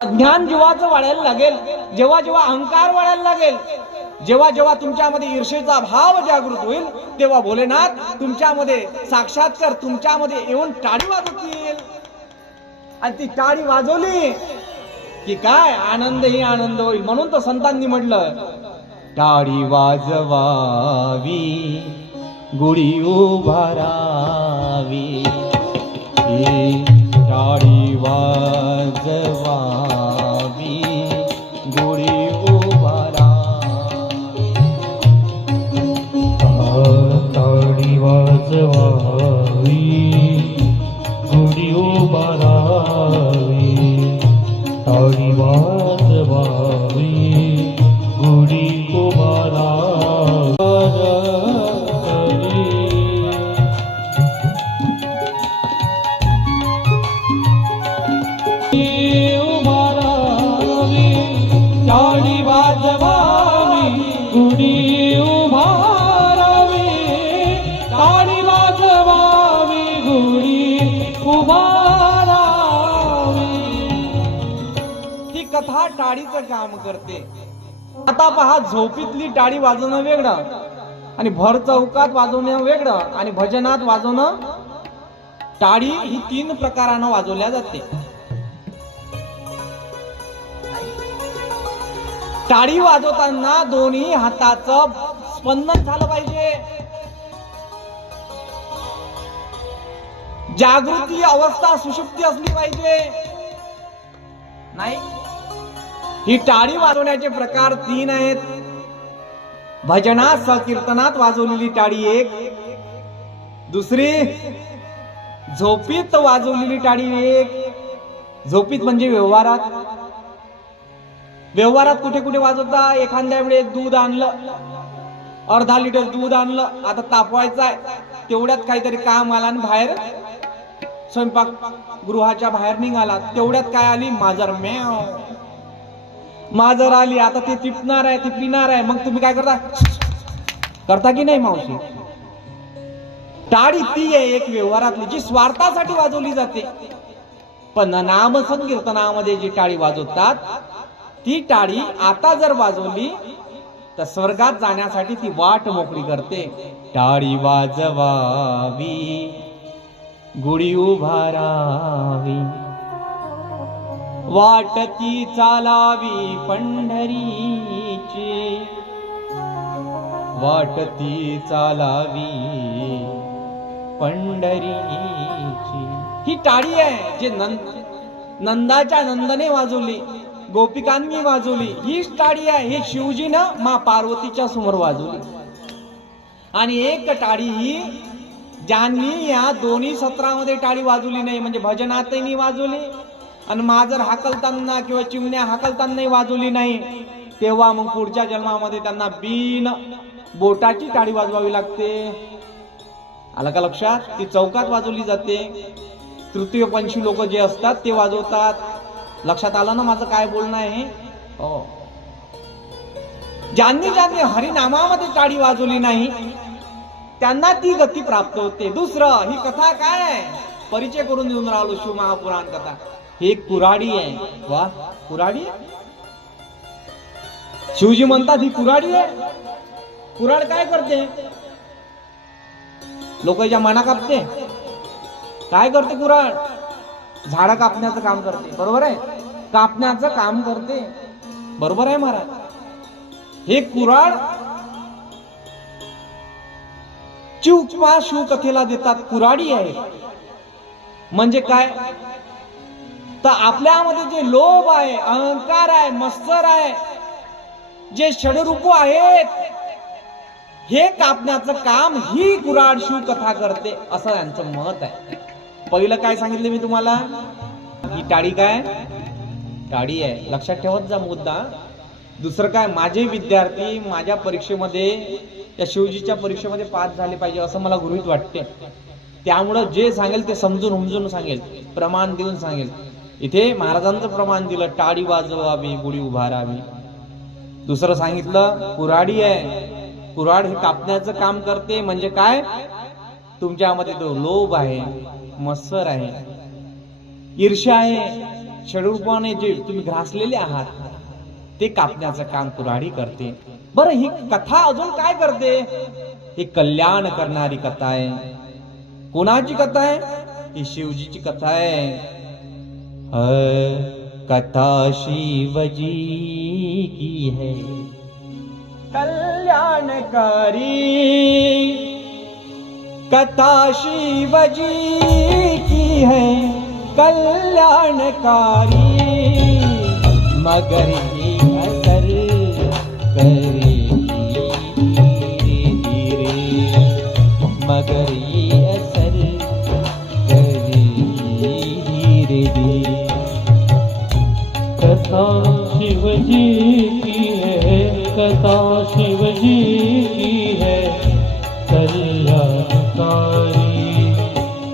ज्ञान जीवाचं वाढायला लागेल, जेव्हा जेव्हा अहंकार वाढायला लागेल, जेव्हा जेव्हा तुमच्यामध्ये ईर्षेचा भाव जागृत होईल, तेव्हा भोलेनाथ तुमच्यामध्ये साक्षात्कार तुमच्यामध्ये येऊन टाळी वाजवतील. आणि ती टाळी वाजवली की काय आनंद ही आनंद होईल. म्हणून तर संतांनी म्हटलं, टाळी वाजवावी गुढी उभारावी, टाळी वाजवावी गुढी उभारावी, टाळी वाजवावी गुढी उभारावी, टाळी वाजवावी गुढी उभारावी. टाळी वाजवावी गुढी उभारावी, टाळी वाजवावी गुढी उभारावी. ही कथा टाळीचं काम करते. आता पहा, झोपीतली टाळी वाजवणं वेगळं आणि भर चौकात वाजवणं वेगळं आणि भजनात वाजवणं. टाळी ही 3 प्रकारानं वाजवल्या जाते. टाळी वाजवताना दोन्ही हाताचं स्पंदन झालं पाहिजे. जागृती अवस्था सुषुप्ती असली पाहिजे. नाही, ही टाळी वाजवण्याचे प्रकार 3 आहेत. भजनात संकीर्तनात वाजवलेली टाळी एक, दुसरी झोपीत वाजवलेली टाळी एक. झोपीत म्हणजे व्यवहारात कुठे कुठे वाजवता. एखाद्या वेळेस दूध आणलं, अर्धा लिटर दूध आणलं, आता तापवायचं आहे, तेवढ्यात काहीतरी काम आला आणि बाहेर स्वयंपाक गृहाच्या बाहेर निघाला, तेवढ्यात काय आली, मांजर म्याव, मांजर आली. आता ते टिपणार आहे, ती पिणार आहे, मग तुम्ही काय करता की नाही मावशी? टाळी ती आहे एक व्यवहारातली, जी स्वार्थासाठी वाजवली जाते. पण नाम संकीर्तनामध्ये जी टाळी वाजवतात, ती टाळी आता जर वाजवली तर स्वर्गात जाण्यासाठी ती वाट मोकळी करते. टाळी वाजवावी गुढी उभारावी, वाट ती चालावी पंढरीची, वाट ती चालावी पंढरीची. ही टाळी आहे जे नंदाच्या नंदने वाजवली, गोपिकांनी वाजवली. हीच टाळी आहे. ही शिवजीनं मा पार्वतीच्या समोर वाजवली. आणि एक टाळी ही ज्यांनी या दोन्ही सत्रामध्ये टाळी वाजवली नाही, म्हणजे भजनातही नाही वाजवली आणि माजर हाकलताना किंवा चिमण्या हाकलतानाही वाजवली नाही, तेव्हा मग पुढच्या जन्मामध्ये त्यांना बिन बोटाची टाळी वाजवावी लागते. आलं का लक्षात? ती चौकात वाजवली जाते. तृतीयपंथी लोक जे असतात ते वाजवतात. लक्षात आलं ना माझं काय बोलणं आहे? हो. ज्यांनी हरिनामामध्ये टाळी वाजवली नाही त्यांना ती गती प्राप्त होते. दुसरं, ही कथा काय आहे? परिचय करून देऊन राहिलो. शिव महापुराण कथा ही एक कुऱ्हाडी आहे. वा, कुऱ्हाडी. शिवजी म्हणतात ही कुऱ्हाडी आहे. कुऱ्हाड काय करते? लोकांच्या मना कापते. काय करते कुऱ्हाड? झाडं कापण्याचं काम करते. बरोबर आहे? कापण्याचं काम करते. बरोबर आहे महाराज? हे कुऱ्हाड चिवपा शिव कथेला देतात. कुऱ्हाडी आहे म्हणजे काय? तर आपल्यामध्ये जे लोभ आहे, अहंकार आहे, मत्सर आहे, जे षडरूप आहेत, हे कापण्याचं काम ही कुऱ्हाड शिव कथा करते, असं त्यांचं मत आहे. पहिलं काय सांगितलं मी तुम्हाला? ही टाळी काय? टाळी आहे. लक्षात ठेवत जा मुद्दा. दुसरं काय, माझे विद्यार्थी माझ्या परीक्षेमध्ये, त्या शिवजीच्या परीक्षेमध्ये पास झाले पाहिजे असं मला गृहीत वाटते. त्यामुळं जे सांगेल ते समजून उमजून सांगेल, प्रमाण देऊन सांगेल. इथे महाराजांचं प्रमाण दिलं, टाळी वाजवावी गुढी उभारावी. दुसरं सांगितलं कुऱ्हाडी आहे. कुऱ्हाड हे कापण्याचं काम करते. म्हणजे काय? तुमच्यामध्ये तो लोभ आहे, मत्सर आहे, ईर्ष्या आहे, षडरूपाने जे तुम्ही ग्रासलेले आहात ते कापण्याचं काम कुऱ्हाडी करते. बरं, ही कथा अजून काय करते? ही कल्याण करणारी कथा आहे. कोणाची कथा आहे? ही शिवजीची कथा आहे. कथा शिवजी की है कल्याणकारी, कथा शिवजी की है कल्याणकारी, मगर ये असर करेगी धीरे धीरे, मगर ये असर करेगी धीरे धीरे. कथा शिवजी की है, कथा शिवजी की है कल्याणकारी,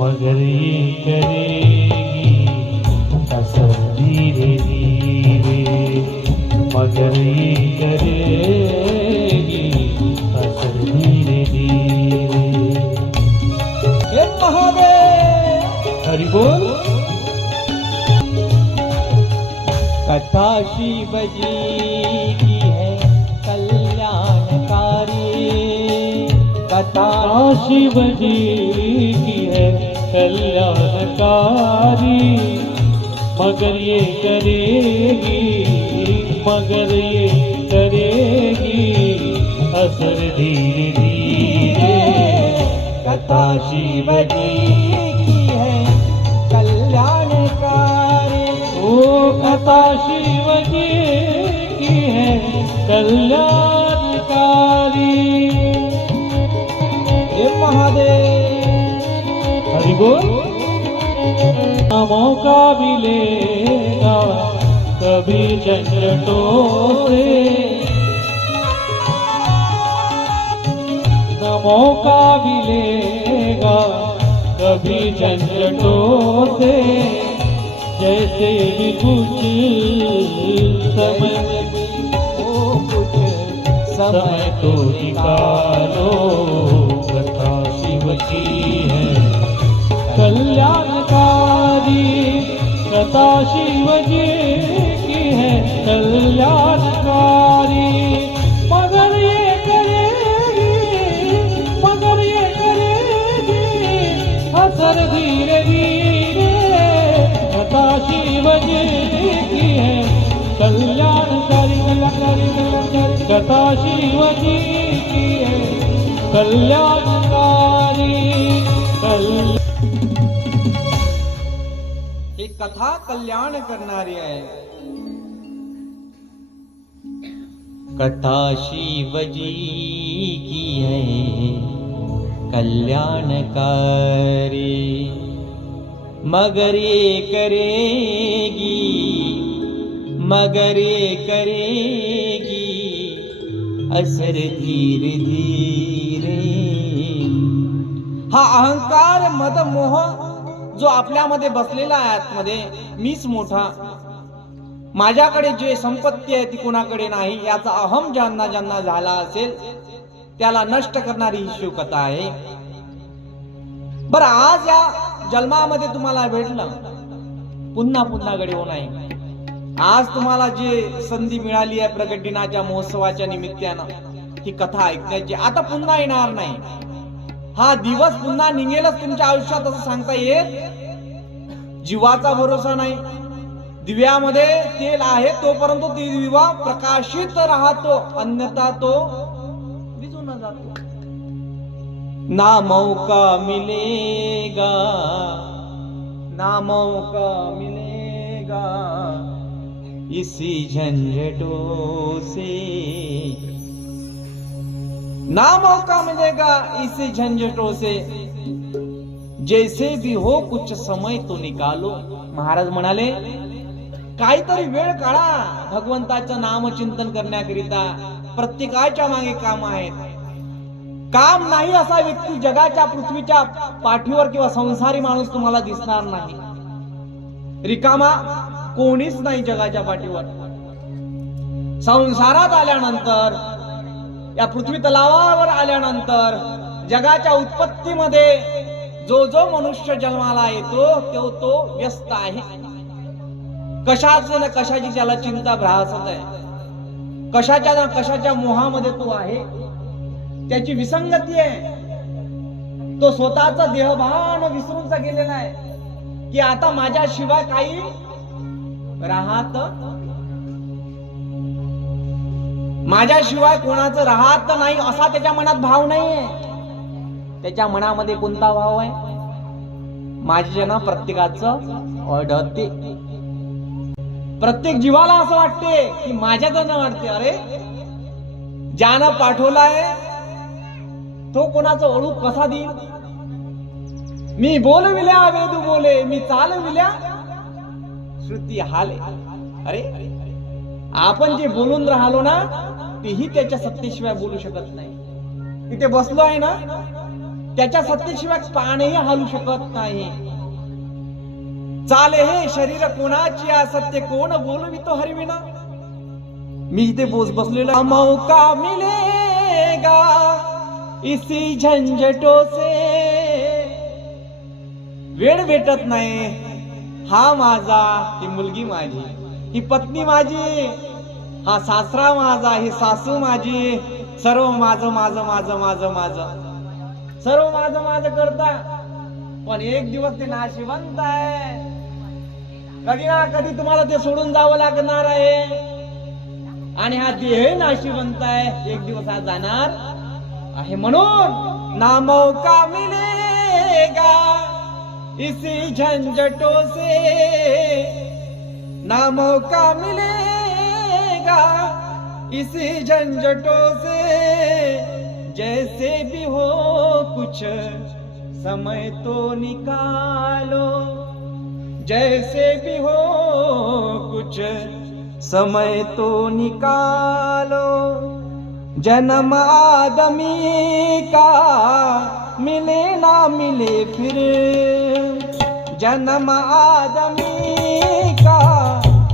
मगर ये करेगी असर धीरे धीरे, मगर ये करेगी असर धीरे धीरे. हे महादेव, हरि बोल. कथा शिवजी की है कल्याणकारी, कथा शिवजी की है कल्याणकारी, मगर ये करेगी, मगर ये करेगी असर धीरे धीरे. कथा शिवजी की है कल्याणकारी. ओ कथा शिवजी की है कल्याणकारी. हे महादेव, हरि बोल. मौका मिलेगा कभी झंझटों से, न मौका मिलेगा कभी झंझटों से, जैसे भी कुछ समय समय तो निकालो. कथा शिव की है कल्याणकारी, कथा शिव जी की है कल्याणकारी, मगर ये करेगी, मगर ये करेगी असर धीरे धीरे. कथा शिव जी की है कल्याणकारी, कल्याणकारी, कल्याणकारी, कथा शिव जी की है कल्याणकारी. ही कथा कल्याण करणारी आहे. कथा शिवजी की है कल्याणकारी, मगर ये करेगी, मगर ये करेगी असर धीरे धीरे. हा अहंकार, मद, मोह जो आपल्यामध्ये बसलेला आहे आतमध्ये, मीच मोठा, माझ्याकडे जे संपत्ती आहे ती कोणाकडे नाही, याचा अहम ज्यांना ज्यांना झाला असेल त्याला नष्ट करणारी ही शिवकथा आहे. बरं, आज या जन्मामध्ये तुम्हाला भेटलं, पुन्हा पुन्हा घडवू नाही. आज तुम्हाला जे संधी मिळाली आहे प्रगट दिनाच्या महोत्सवाच्या निमित्तानं ही कथा ऐकण्याची, आता पुन्हा येणार नाही. हा दिवस पुन्हा निघेलच तुमच्या आयुष्यात असं सांगता येत. जीवाचा भरोसा नाही. दिव्यामध्ये तेल आहे तोपर्यंत तो दिवा प्रकाशित राहतो, अन्यथा तो विझून जातो. ना मौका मिलेगा, ना मौका मिलेगा इसी झंझटों से, ना मौका मिलेगा इसी झंझटों से, जैसे भी हो कुछ समय तो निकालो. महाराज म्हणाले, काहीतरी वेळ काढा भगवंताचं नामचिंतन करण्याकरिता. प्रत्येकाच्या मागे काम आहेत. काम नाही असा व्यक्ती जगाच्या पृथ्वीच्या पाठीवर किंवा संसारी माणूस तुम्हाला दिसणार नाही. रिकामा कोणीच नाही जगाच्या पाठीवर. संसारात आल्यानंतर, या पृथ्वी तलावावर आल्यानंतर, जगाच्या उत्पत्तीमध्ये जो जो मनुष्य जन्माला येतो तो व्यस्त आहे. कशाच ना कशाची त्याला चिंता भ्रासत आहे, कशाच्या ना कशाच्या मोहामध्ये तो आहे, त्याची विसंगती आहे. तो स्वतःचा देहभान विसरून गेलेला आहे की आता माझ्याशिवाय काही राहत, माझ्याशिवाय कोणाचं राहत नाही असा त्याच्या मनात भाव नाहीये. त्याच्या मनामध्ये कोणता भाव आहे? माझे ना प्रत्येकाचं ओढते. प्रत्येक जीवाला असं वाटते की माझ्याकडनं वाटते, अरे ज्यानं पाठवलाय तो कोणाचं ओळख कसा देईल? मी बोलविल्या वेदू बोले, मी चालविल्या श्रुती हाले. अरे आपण जे बोलून राहिलो ना तेही त्याच्या सत्तेशिवाय बोलू शकत नाही. तिथे बसलो आहे ना त्याच्या सत्तेशिवाय पाणही हालू शकत नाही. चाले हे शरीर कोणाची असत्य कोण बोलवितो हरविना. मी इथे बसलेला मौका मिलेगा इसी झंझटों से. वेळ भेटत नाही. हा माझा, ही मुलगी माझी, ही पत्नी माझी, हा सासरा माझा, ही सासू माझी, सर्व माझं माझं माझं माझं माझं सर्व माझं माझं करता. पण एक दिवस ते नाशिवंत आहे. कधी ना कधी तुम्हाला ते सोडून जावं लागणार आहे. आणि हा देह नाशिवंत आहे, एक दिवस हा जाणार आहे. म्हणून ना मौका मिलेगा इसी झंझटों से, ना मौका मिलेगा इसी झंझटों से. जैसे भी हो कुछ समय तो निकालो, जैसे भी हो कुछ समय तो निकालो. जन्म आदमी का मिले ना मिले फिर, जन्म आदमी का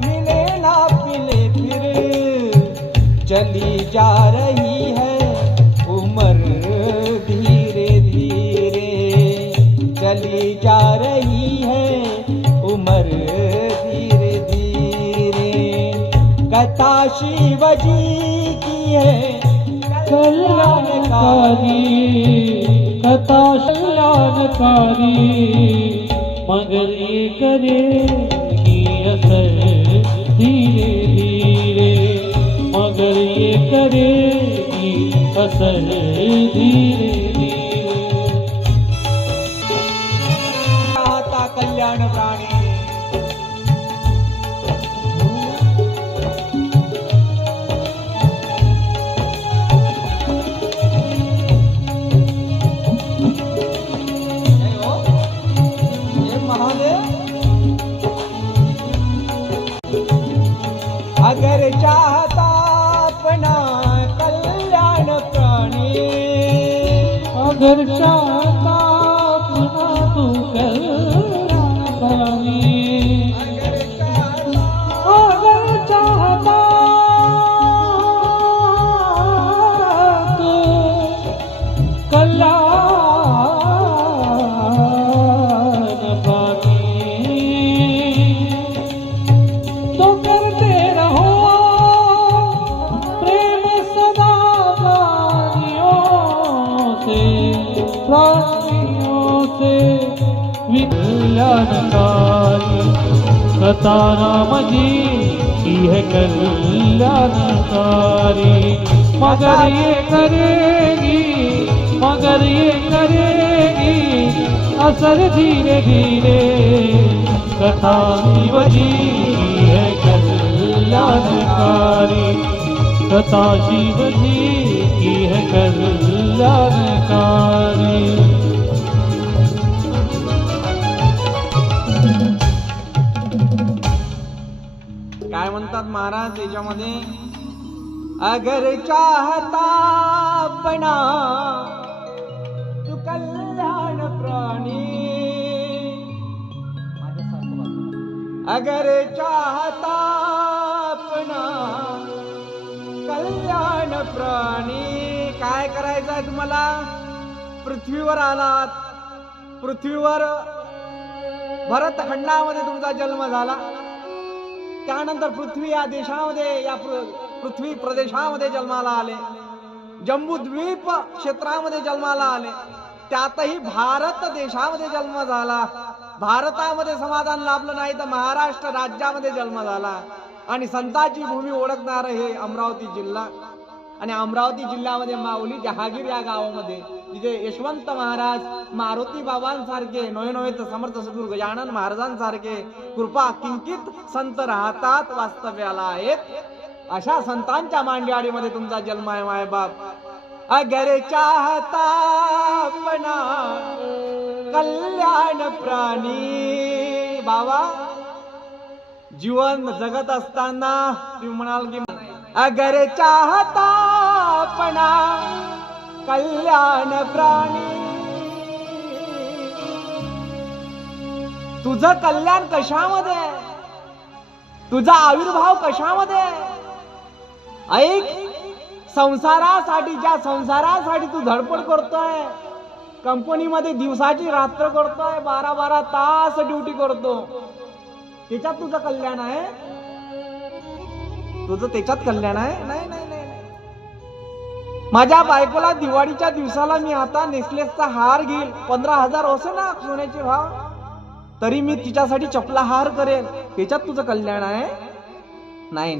मिले ना मिले फिर. चली जा रही है उम्र धीरे धीरे, चली जा रही है उम्र धीरे धीरे. कथा शिवजी की है कल्याणकारी, कथा कल्याणकारी. मगर ये करेगी असर धीरे धीरे, मगर ये करेगी असर धीरे धीरे. आता कल्याण प्राणी अगर चाहता अपना कल्याण प्राणी, अगर चाहता अपना तू कल्याण प्राणी, अगर चाहता तू कल्याण प्राणी, तो करते रहो प्रेम सदा प्राणियों से विकल्याणकारी. कथा राम जी की है कल्याणकारी. मगर ये करेगी, मगर ये करेगी असर धीरे धीरे. कथा शिव जी की है कल्याणकारी, कथा शिव जी की है कल्याणकारी. काय म्हणतात महाराज याच्यामध्ये? अगर चाहता अपना तू कल्याण प्राणी, अगर चाहता अपना कल्याण प्राणी. काय करायचं आहे तुम्हाला? पृथ्वीवर आलात, पृथ्वीवर भरतखंडामध्ये तुमचा जन्म झाला, त्यानंतर पृथ्वी या देशामध्ये या पृथ्वी प्रदेशामध्ये जन्माला आले, जम्बूद्वीप क्षेत्रामध्ये जन्माला आले, त्यातही भारत देशामध्ये जन्म झाला. भारतामध्ये समाधान लाभलं नाही तर महाराष्ट्र राज्यामध्ये जन्म झाला आणि संतांची भूमी ओळखणार हे अमरावती जिल्हा. आणि अमरावती जिल्ह्यामध्ये माऊली जहागीर या गावामध्ये तिथे यशवंत महाराज, मारुती बाबांसारखे नवे तर समर्थ सद्गुरू गजानन महाराजांसारखे कृपा किंचित संत राहतात, वास्तव्याला आहेत. अशा संतांच्या मांडयाळीमध्ये तुमचा जन्म आहे माय बाप. अगर चाहता अपना कल्याण प्राणी. बाबा जीवन जगत असताना तुम्ही म्हणाल की अगर चाहता अपना कल्याण प्राणी, तुझं कल्याण कशामध्ये आहे, तुझा आविर्भाव कशामध्ये आहे? ऐक, संसारासाठी, ज्या संसारासाठी तू धडपड करतोय, कंपनीमध्ये दिवसाची रात्र करतोय, 12-12 तास ड्युटी करतो, त्याच्यात तुझं कल्याण आहे? तुझं त्याच्यात कल्याण आहे? नाही नाही नाही. माझ्या बायकोला दिवाळीच्या दिवसाला मी आता नेकलेसचा हार घेईल, 15,000 असे ना सोन्याचे भाव, तरी मी तिच्यासाठी चपला हार करेन, त्याच्यात तुझं कल्याण आहे? नाही.